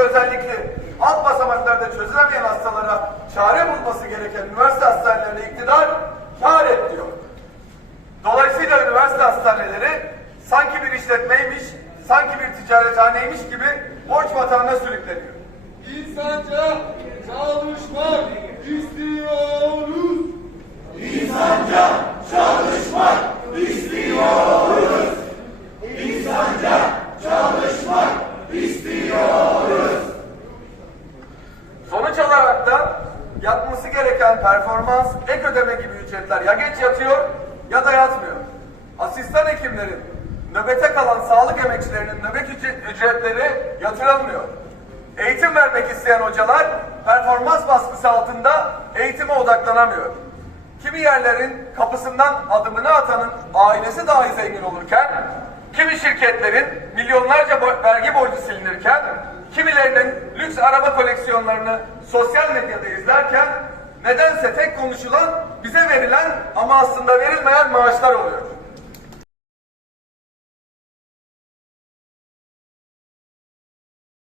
özellikle alt basamaklarda çözülemeyen hastalara çare bulması gereken üniversite hastanelerine iktidar kar et diyor. Dolayısıyla üniversite hastaneleri sanki bir işletmeymiş, sanki bir ticarethaneymiş gibi borç batağına sürükleniyor. İnsanca çalışmak Sonuç olarak da yapması gereken performans, ek ödeme gibi ücretler ya geç yatıyor ya da yatmıyor. Asistan hekimlerin, nöbete kalan sağlık emekçilerinin nöbet ücret- ücretleri yatırılmıyor. Eğitim vermek isteyen hocalar performans baskısı altında eğitime odaklanamıyor. Kimi yerlerin kapısından adımını atanın ailesi dahi zengin olurken, kimi şirketlerin milyonlarca vergi borcu silinirken, kimilerinin lüks araba koleksiyonlarını sosyal medyada izlerken, nedense tek konuşulan bize verilen ama aslında verilmeyen maaşlar oluyor.